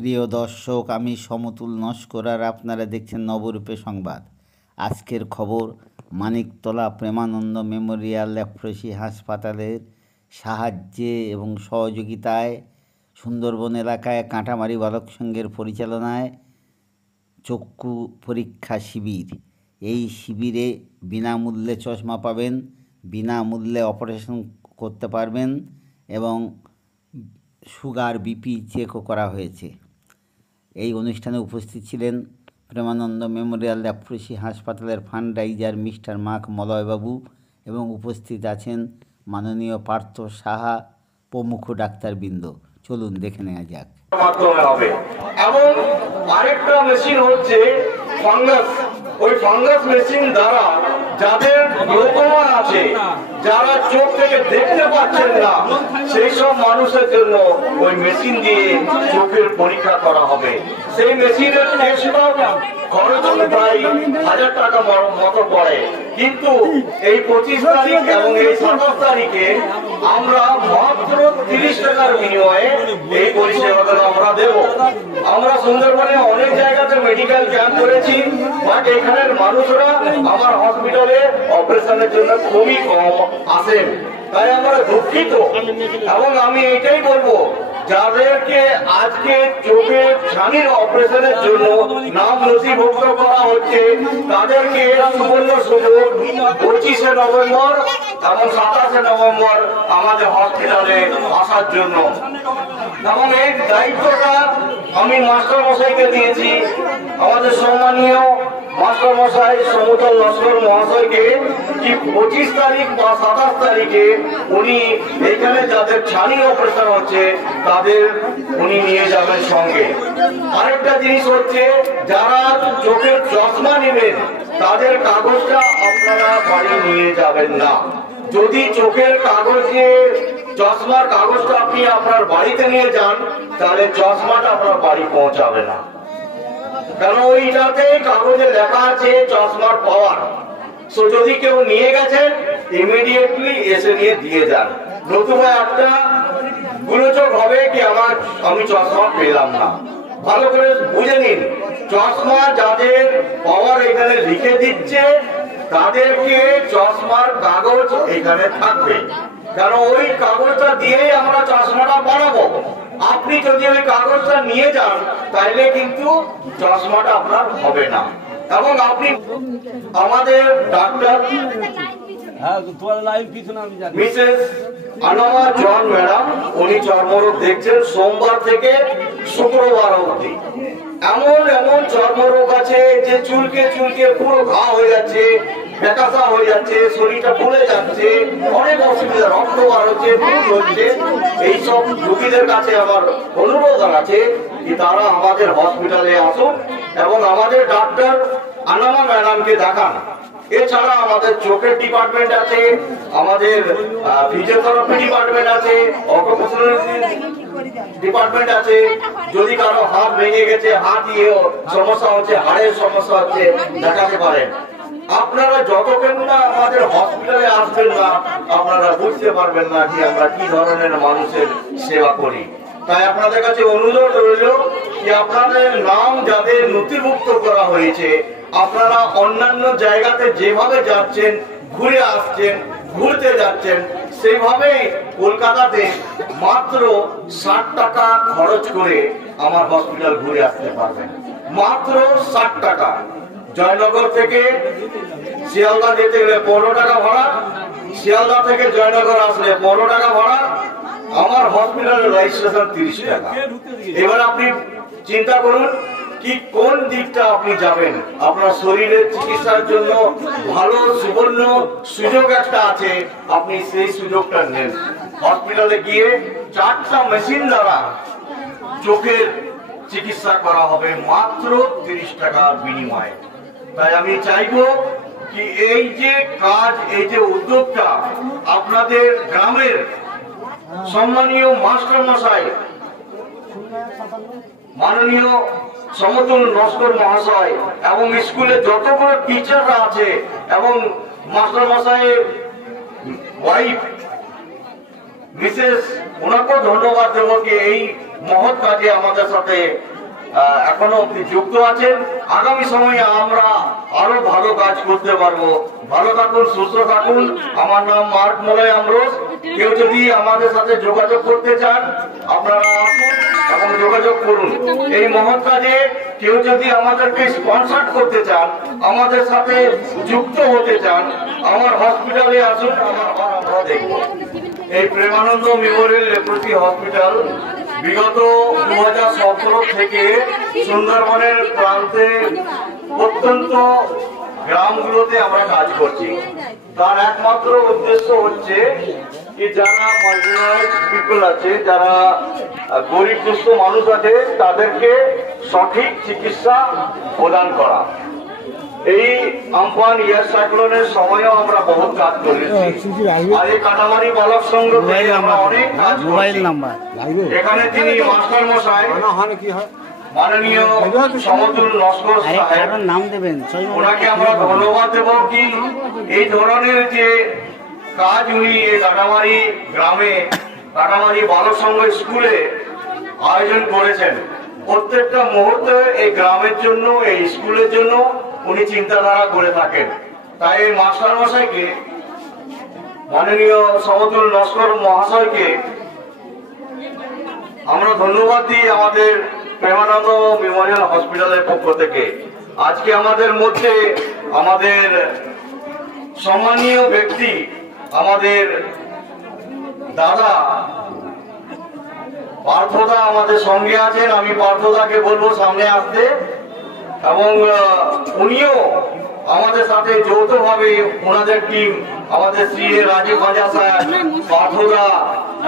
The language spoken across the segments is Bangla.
প্রিয় দর্শক, আমি সমতুল নস্কর আর আপনারা দেখছেন নবরূপে সংবাদ। আজকের খবর, মানিকতলা প্রেমানন্দ মেমোরিয়াল লেপ্রসি হাসপাতালের সাহায্যে এবং সহযোগিতায় সুন্দরবন এলাকায় কাঁটামারি বালক সংঘের পরিচালনায় চক্ষু পরীক্ষা শিবির। এই শিবিরে বিনামূল্যে চশমা পাবেন, বিনামূল্যে অপারেশন করতে পারবেন এবং সুগার বিপি চেকও করা হয়েছে। এই অনুষ্ঠানে উপস্থিত ছিলেন প্রেমানন্দ মেমোরিয়াল লেপ্রসি হাসপাতালের ফান্ডরাইজার মিস্টার মাখ মলয়বাবু এবং উপস্থিত আছেন মাননীয় পার্থ সাহা প্রমুখ ডাক্তারবৃন্দ। চলুন দেখে নেওয়া যাক। মাধ্যমে হবে। এবং আরেকটা মেশিন হচ্ছে ফাঙ্গাস। ওই ফাঙ্গাস মেশিন দ্বারা যাদের গ্লোকোমা আছে, যারা চোখ থেকে দেখতে পাচ্ছেন না, সেই সব মানুষের জন্য ওই মেশিন দিয়ে চোখের পরীক্ষা করা হবে। সেই মেশিনের খরচ প্রায় 1000 টাকা মতো পড়ে, কিন্তু এই 25 তারিখ এবং এই 27 তারিখে আমরা মাত্র 30 টাকার বিনিময়ে এই পরিষেবাগুলো আমরা দেব। আমরা সুন্দরবনে অনেক জায়গাতে মেডিকেল ক্যাম্প করেছি, বাট এখানের মানুষরা আমার হসপিটালে অপারেশনের জন্য খুবই কম আসেন, তাই আমরা দুঃখিত। এবং আমি এটাই বলবো, যাদেরকে আজকে চোখের ছানির অপারেশনের জন্য নাম নথিভুক্ত করা হচ্ছে, তাদেরকে সুবর্ণ সুযোগ 25শে নভেম্বর এবং 27শে নভেম্বর আমাদের হসপিটালে আসার জন্য। এবং এই দায়িত্বটা আমি মাস্টার মশাইকে দিয়েছি, আমাদের সম্মানীয় মাস্টার মশাই সমতল নস্কর মহাশয়কে, কি 25 তারিখ বা 27 তারিখে উনি এখানে যাদের ছানি অপারেশন হচ্ছে তাদের উনি নিয়ে যাবেন সঙ্গে। আরেকটা জিনিস হচ্ছে, যারা চোখের চশমা নেবেন তাদের কাগজটা আপনারা বাড়ি নিয়ে যাবেন না। যদি চোখের কাগজে চশমার কাগজটা আপনি আপনার বাড়িতে নিয়ে যান, তাহলে চশমাটা আপনার বাড়ি পৌঁছাবে না, কারণ ওইটাতে কাগজে লেখা আছে চশমার পাওয়ার। সো যদি কেউ নিয়ে গেছেন, ইমিডিয়েটলি এসে নিয়ে দিয়ে যান, নতুবা একটা গুলোচক হবে কি আমি চশমা পেলাম না। ভালো করে বুঝে নিন, চশমা যাদের পাওয়ার এখানে লিখে দিচ্ছে তাদেরকে চশমার কাগজ এখানে থাকবে, কারণ ওই কাগজটা দিয়েই আমরা চশমাটা বানাবো। আপনি যদি ওই কাগজটা নিয়ে যান তাহলে কিন্তু চশমাটা আপনার হবে না। এবং আপনি আমাদের ডাক্তার মিসেস আনামা জন ম্যাডাম, উনি চর্মরোগ দেখছেন সোমবার থেকে শুক্রবার অবধি। এমন এমন চর্মরোগ আছে যে চুলকে চুলকে পুরো ঘা হয়ে যাচ্ছে, ফ্যাকাসা হয়ে যাচ্ছে, শরীরটা ফুলে যাচ্ছে, অনেক অসুবিধা, রক্ত বার হচ্ছে, ফুল হচ্ছে। এইসব রোগীদের কাছে আমার অনুরোধ আছে যে তারা আমাদের হসপিটালে আসুন এবং আমাদের ডাক্তার আনামা ম্যাডামকে দেখান। এছাড়া আমাদের চোখের ডিপার্টমেন্ট আছে, আমাদের ফিজিওথেরাপি ডিপার্টমেন্ট আছে, অকুপেশনাল ডিপার্টমেন্ট আছে। যদি কারো হাত ভেঙে গেছে, হাত দিয়ে সমস্যা হচ্ছে, হাড়ের সমস্যা হচ্ছে, দেখাতে পারেন। আপনারা যতক্ষণ না আমাদের হসপিটালে আসবেন না, আপনারা বুঝতে পারবেন না যে আমরা কি ধরনের মানুষের সেবা করি। তাই আপনাদের কাছে অনুরোধ রইল যে আপনাদের নাম যাদের নথিভুক্ত করা হয়েছে, আপনারা অন্যান্য জায়গাতে যেভাবে যাচ্ছেন, ঘুরে আসছেন, ঘুরতে যাচ্ছেন, সেইভাবেই কলকাতাতে মাত্র 60 টাকা খরচ করে আমার হসপিটাল ঘুরে আসতে পারবেন। মাত্র 60 টাকা। জয়নগর থেকে শিয়ালদা যেতে গেলে 15 টাকা ভাড়া, শিয়ালদা থেকে জয়নগর আসলে 15 টাকা ভাড়া, আমার হসপিটালের রেজিস্ট্রেশন 30 টাকা। এবার আপনি চিন্তা করুন কি কোন দিকটা আপনি যাবেন। আপনার শরীরের চিকিৎসার জন্য ভালো সুবর্ণ সুযোগ একটা আছে, আপনি সেই সুযোগটা নেন। হসপিটালে গিয়ে 4টা মেশিন দ্বারা চোখের চিকিৎসা করা হবে মাত্র 30 টাকার বিনিময়ে। তাই আমি চাইবো কি এই যে কাজ, এই যে উদ্যোগটা আপনাদের গ্রামের সম্মানীয় মাস্টার মশাই, মাননীয় সমতুল নস্কর মহাশয় এবং স্কুলে যতগুলো টিচাররা আছে এবং মাস্টার মশাইয়ের ওয়াইফ মিসেস, ওনাকেও ধন্যবাদ দেবো কি এই মহৎ কাজে আমাদের সাথে এখনো অব্দি যুক্ত আছেন। আগামী সময়ে আমরা আরো ভালো কাজ করতে পারবো। ভালো থাকুন, সুস্থ থাকুন। আমার নাম মার্ক মলয় আমরোজ। কেউ যদি আমাদের সাথে যোগাযোগ করতে চান আপনারা আসুন এবং যোগাযোগ করুন। এই মহৎ কাজে কেউ যদি আমাদেরকে স্পন্সর করতে চান, আমাদের সাথে যুক্ত হতে চান, আমার হসপিটালে আসুন, আমরা দেখব। এই প্রেমানন্দ মেমোরিয়াল লেপ্রসি হসপিটাল বিগত 2017 থেকে সুন্দরবনের প্রান্তে অত্যন্ত গ্রামগুলোতে আমরা কাজ করছি। তার একমাত্র উদ্দেশ্য হচ্ছে যে যারা মার্জিনালাইজড পিপল আছে, যারা গরিব দুস্থ মানুষ আছে, তাদেরকে সঠিক চিকিৎসা প্রদান করা। এই আমফান ইয়ার সাইক্লোনের সময়ও আমরা বহুত কাজ করেছি। আর এই কাটামারি বালক সংঘ থেকে আমরা অনেক কাজ করছি। এখানে তিনি মাস্টার মশাই মাননীয় সমতুল লস্কর সাহেব, নাম দেবেন, ওনাকে আমরা ধন্যবাদ দেব। কি এই ধরনের যে কাজ উনি এই কাটামারি গ্রামে, কাটামারি বালক সংঘ স্কুলে আয়োজন করেছেন। প্রত্যেকটা মুহূর্তে এই গ্রামের জন্য, এই স্কুলের জন্য উনি চিন্তাধারা করে থাকেন। তাই এই মাস্টার মশাইকে, মাননীয় সমতুল লস্কর মহাশয়কে আমরা ধন্যবাদ দিই আমাদের প্রেমানন্দ মেমোরিয়াল হসপিটালের পক্ষ থেকে। আজকে আমাদের মধ্যে আমাদের সম্মানীয় ব্যক্তি, আমাদের দাদা পার্থদা আমাদের সঙ্গে আছেন। আমি পার্থদাকে বলবো সামনে আসতে, এবং উনিও আমাদের সাথে যৌথভাবে ওনাদের টিম, আমাদের শ্রী রাজীব ভাজা স্যার, পার্থদা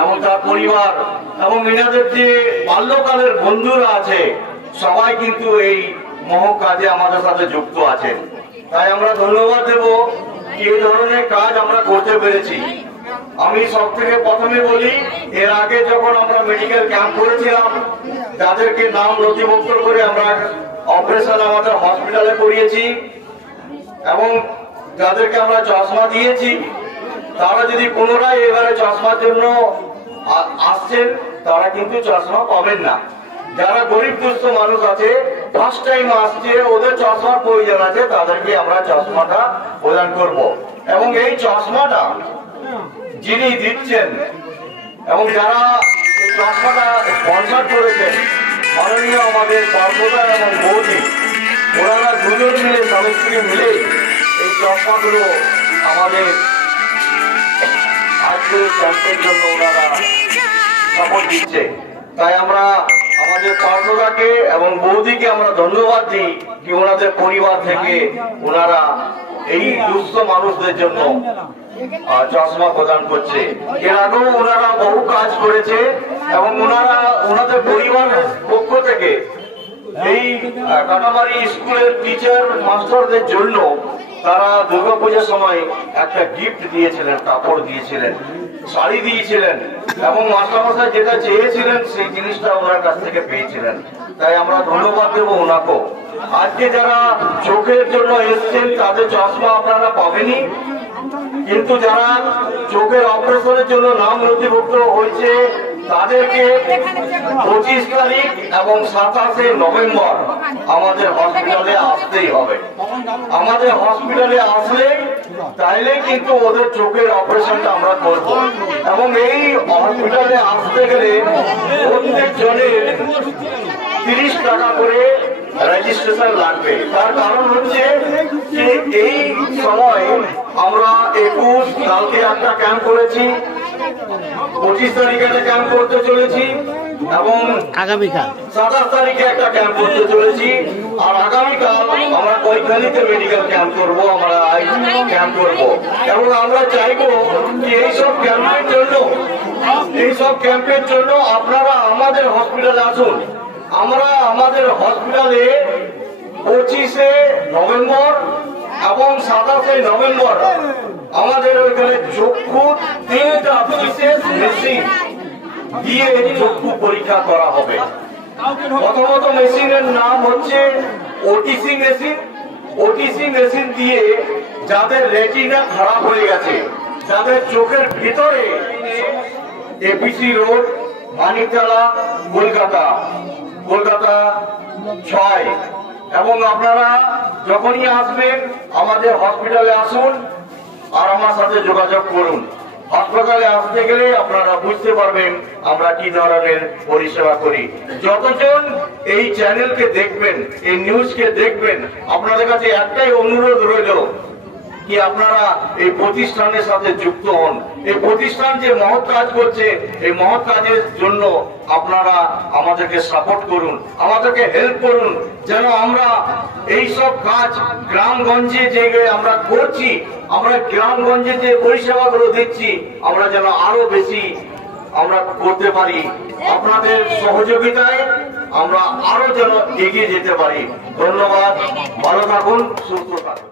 এবং তার পরিবার এবং এনাদের যে বাল্যকালের বন্ধুরা আছে, সবাই কিন্তু এই মহৎ কাজে আমাদের সাথে যুক্ত আছেন। তাই আমরা ধন্যবাদ দেব এই ধরনের কাজ আমরা করতে পেরেছি। আমি সব থেকে প্রথমে বলি, এর আগে যখন আমরা মেডিকেল ক্যাম্প করেছিলাম, যাদেরকে নাম নথিভুক্ত করে আমরা অপারেশন আমাদের হসপিটালে করিয়েছি এবং যাদেরকে আমরা চশমা দিয়েছি, তারা যদি পুনরায় এবারে চশমার জন্য আসছেন, তারা কিন্তু চশমা পাবেন না। যারা গরিব দুস্থ মানুষ আছে, ফার্স্ট টাইম আসছে, ওদের চশমার প্রয়োজন আছে, তাদেরকে আমরা চশমাটা প্রদান করব। এবং এই চশমাটা যিনি দিচ্ছেন এবং যারা এই চশমাটা স্পন্সর করেছেন, মাননীয় আমাদের পার্থদা এবং বৌদি, ওনারা দুজন মিলে, স্বামী স্ত্রী মিলে এই চশমাগুলো আমাদের আজকের ক্যাম্পের জন্য ওনারা সাপোর্ট দিচ্ছে। তাই আমরা আমাদের পার্থদাকে এবং বৌদিকে আমরা ধন্যবাদ দিই কি ওনাদের পরিবার থেকে ওনারা এই দুস্থ মানুষদের জন্য চশমা প্রদান করছে। এর আগেও ওনারা বহু কাজ করেছে এবং ওনারা ওনাদের পরিবারের পক্ষ থেকে এই কাটামারি স্কুলের টিচার মাস্টারদের জন্য তারা দুর্গাপূজার সময় একটা গিফট দিয়েছিলেন, কাপড় দিয়েছিলেন, শাড়ি দিয়েছিলেন এবং মাস্টারমশাই যেটা চেয়েছিলেন সেই জিনিসটা ওনার কাছ থেকে পেয়েছিলেন। তাই আমরা ধন্যবাদ দেবো ওনাকেও। আজকে যারা চোখের জন্য এসছেন, তাদের চশমা আপনারা পাবেনই, কিন্তু যারা চোখের অপারেশনের জন্য নাম নথিভুক্ত হয়েছে, তাদেরকে 25 তারিখ এবং 27শে নভেম্বর আমাদের হসপিটালে আসতেই হবে। আমাদের হসপিটালে আসলে তাইলে কিন্তু ওদের চোখের অপারেশনটা আমরা করব। এবং এই হসপিটালে আসতে গেলে প্রত্যেক জনের 30 টাকা করে রেজিস্ট্রেশন লাগবে। তার কারণ হচ্ছে যে এই সময় আমরা 21 কালকে একটা ক্যাম্প করেছি, 25 তারিখে একটা ক্যাম্প করতে চলেছি এবং আগামীকাল 27 তারিখে একটা ক্যাম্প করতে চলেছি। আর আগামীকাল আমরা কৈখালীতে মেডিকেল ক্যাম্প করবো, আমরা আই ক্যাম্প করবো। এবং আমরা চাইবো যে এইসব ক্যাম্পের জন্য আপনারা আমাদের হসপিটালে আসুন। আমরা আমাদের হসপিটালে 25শে নভেম্বর এবং 27শে নভেম্বর আমাদের ওইখানে চক্ষু 3টা বিশেষ মেশিন দিয়ে চক্ষু পরীক্ষা করা হবে। প্রথমত মেশিনের নাম হচ্ছে ওটিসি মেশিন। ওটিসি মেশিন দিয়ে যাদের রেটিনা খারাপ হয়ে গেছে, যাদের চোখের ভিতরে এপিসি রোড, মানিকতলা, কলকাতা 6। এবং আপনারা যখনই আসবেন আমাদের হসপিটালে আসুন আর আমার সাথে যোগাযোগ করুন। হাসপাতালে আসতে গেলে আপনারা বুঝতে পারবেন আমরা কি ধরনের পরিষেবা করি। যতজন এই চ্যানেলকে দেখবেন, এই নিউজকে দেখবেন, আপনাদের কাছে একটাই অনুরোধ রইল কি আপনারা এই প্রতিষ্ঠানের সাথে যুক্ত হন। এই প্রতিষ্ঠান যে মহৎ কাজ করছে, এই মহৎ কাজের জন্য আপনারা আমাদেরকে সাপোর্ট করুন, আমাদেরকে হেল্প করুন, যেন আমরা এই সব কাজ গ্রামগঞ্জে যে আমরা করছি, আমরা গ্রামগঞ্জে যে পরিষেবাগুলো দিচ্ছি, আমরা যেন আরো বেশি আমরা করতে পারি। আপনাদের সহযোগিতায় আমরা আরো যেন এগিয়ে যেতে পারি। ধন্যবাদ, ভালো থাকুন, সুস্থ থাকুন।